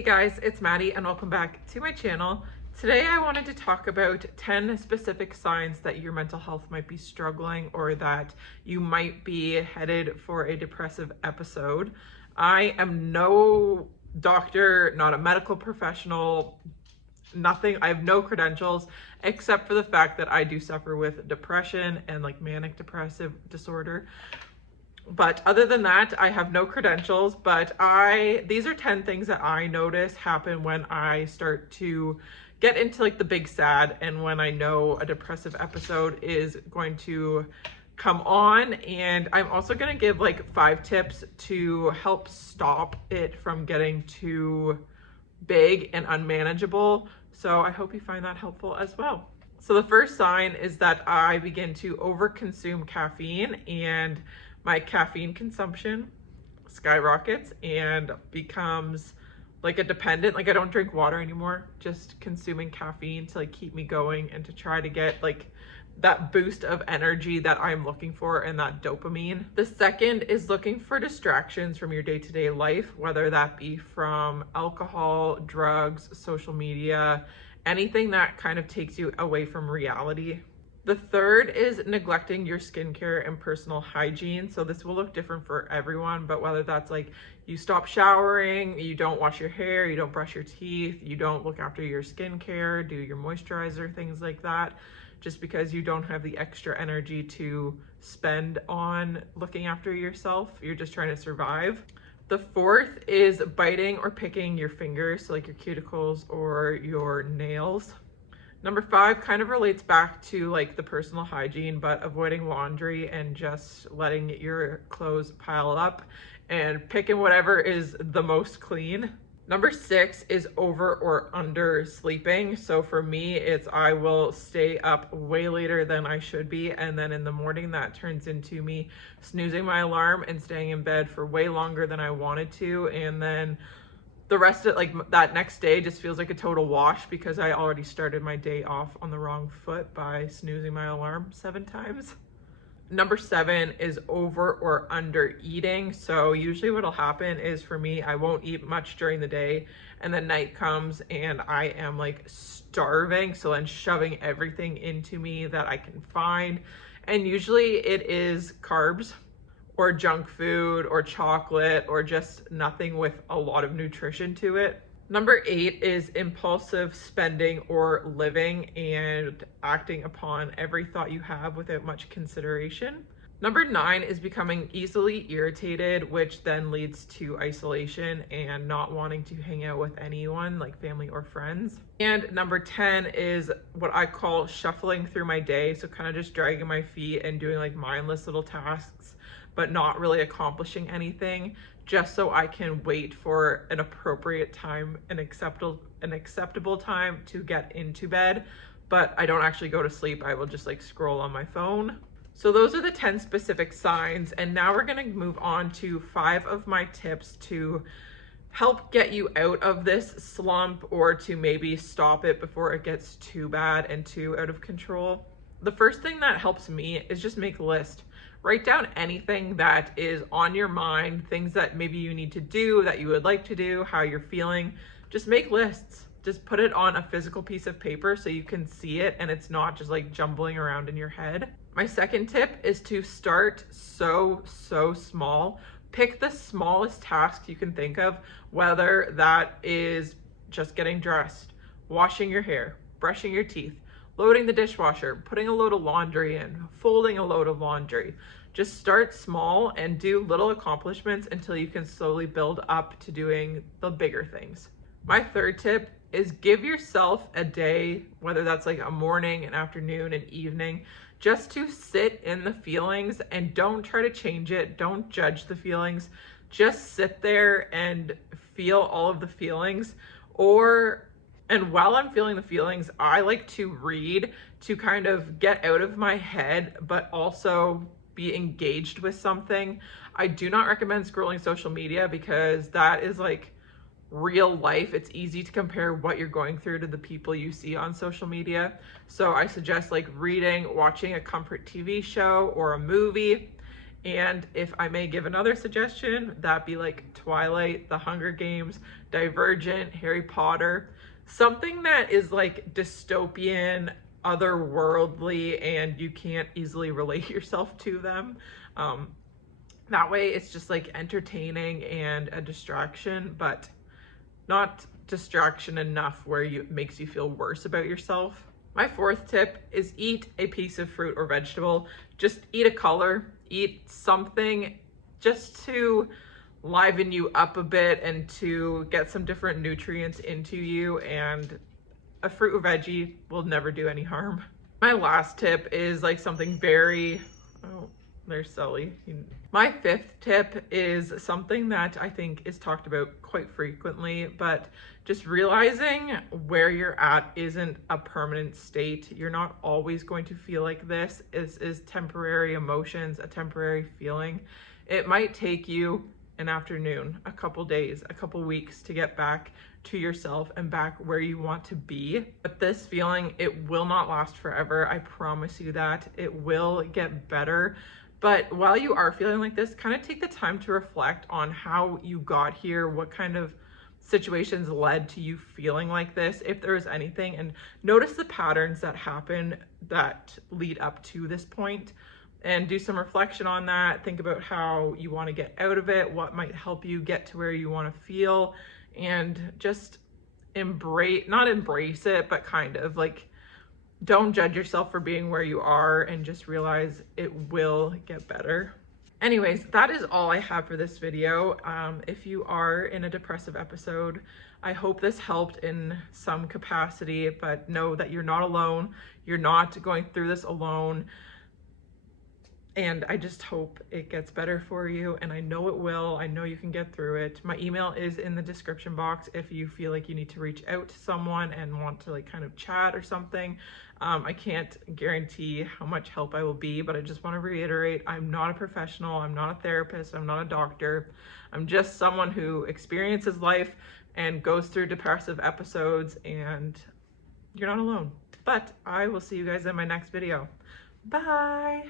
Hey guys, it's Maddie and welcome back to my channel. Today I wanted to talk about 10 specific signs that your mental health might be struggling or that you might be headed for a depressive episode. I am no doctor, not a medical professional, nothing. I have no credentials except for the fact that I do suffer with depression and like manic depressive disorder. But other than that, I have no credentials, but these are 10 things that I notice happen when I start to get into like the big sad and when I know a depressive episode is going to come on. And I'm also going to give like 5 tips to help stop it from getting too big and unmanageable. So I hope you find that helpful as well. So the first sign is that I begin to overconsume caffeine and my caffeine consumption skyrockets and becomes like a dependent. Like I don't drink water anymore, just consuming caffeine to like keep me going and to try to get like that boost of energy that I'm looking for and that dopamine. The second is looking for distractions from your day-to-day life, whether that be from alcohol, drugs, social media, anything that kind of takes you away from reality. The third is neglecting your skincare and personal hygiene. So this will look different for everyone, but whether that's like you stop showering, you don't wash your hair, you don't brush your teeth, you don't look after your skincare, do your moisturizer, things like that, just because you don't have the extra energy to spend on looking after yourself. You're just trying to survive. The fourth is biting or picking your fingers, so like your cuticles or your nails. Number 5 kind of relates back to like the personal hygiene, but avoiding laundry and just letting your clothes pile up and picking whatever is the most clean. Number 6 is over or under sleeping. So for me, it's I will stay up way later than I should be. And then in the morning that turns into me snoozing my alarm and staying in bed for way longer than I wanted to. And then the rest of like that next day just feels like a total wash because I already started my day off on the wrong foot by snoozing my alarm 7 times. Number 7 is over or under eating. So usually what'll happen is for me, I won't eat much during the day and then night comes and I am like starving. So then shoving everything into me that I can find. And usually it is carbs or junk food or chocolate or just nothing with a lot of nutrition to it. Number 8 is impulsive spending or living and acting upon every thought you have without much consideration. Number 9 is becoming easily irritated, which then leads to isolation and not wanting to hang out with anyone like family or friends. And number 10 is what I call shuffling through my day. So kind of just dragging my feet and doing like mindless little tasks, but not really accomplishing anything, just so I can wait for an appropriate time, an acceptable time to get into bed. But I don't actually go to sleep. I will just like scroll on my phone. So those are the 10 specific signs. And now we're going to move on to 5 of my tips to help get you out of this slump or to maybe stop it before it gets too bad and too out of control. The first thing that helps me is just make a list. Write down anything that is on your mind, things that maybe you need to do, that you would like to do, how you're feeling. Just make lists. Just put it on a physical piece of paper so you can see it and it's not just like jumbling around in your head. My second tip is to start so small. Pick the smallest task you can think of, whether that is just getting dressed, washing your hair, brushing your teeth, loading the dishwasher, putting a load of laundry in, folding a load of laundry. Just start small and do little accomplishments until you can slowly build up to doing the bigger things. My third tip is give yourself a day, whether that's like a morning, an afternoon, an evening, just to sit in the feelings and don't try to change it. Don't judge the feelings. Just sit there and feel all of the feelings. And while I'm feeling the feelings, I like to read to kind of get out of my head, but also be engaged with something. I do not recommend scrolling social media because that is like real life. It's easy to compare what you're going through to the people you see on social media. So I suggest like reading, watching a comfort TV show or a movie. And if I may give another suggestion, that'd be like Twilight, The Hunger Games, Divergent, Harry Potter, something that is like dystopian, otherworldly, and you can't easily relate yourself to them. That way it's just like entertaining and a distraction, but not distraction enough where it makes you feel worse about yourself. My fourth tip is eat a piece of fruit or vegetable. Just eat a color, eat something just to liven you up a bit and to get some different nutrients into you, and a fruit or veggie will never do any harm. My last tip is like something very, oh, there's Sully. My fifth tip is something that I think is talked about quite frequently, but just realizing where you're at isn't a permanent state. You're not always going to feel like this. Is temporary emotions, a temporary feeling. It might take you an afternoon, a couple days, a couple weeks to get back to yourself and back where you want to be. But this feeling, it will not last forever. I promise you that. It will get better. But while you are feeling like this, kind of take the time to reflect on how you got here, what kind of situations led to you feeling like this, if there was anything, and notice the patterns that happen that lead up to this point, and do some reflection on that. Think about how you want to get out of it, what might help you get to where you want to feel, and just not embrace it, but kind of like, don't judge yourself for being where you are, and just realize it will get better. Anyways, that is all I have for this video. If you are in a depressive episode, I hope this helped in some capacity, but know that you're not alone. You're not going through this alone. And I just hope it gets better for you, and I know it will. I know you can get through it. My email is in the description box if you feel like you need to reach out to someone and want to like kind of chat or something. I can't guarantee how much help I will be, but I just want to reiterate, I'm not a professional, I'm not a therapist, I'm not a doctor. I'm just someone who experiences life and goes through depressive episodes, and you're not alone. But I will see you guys in my next video. Bye!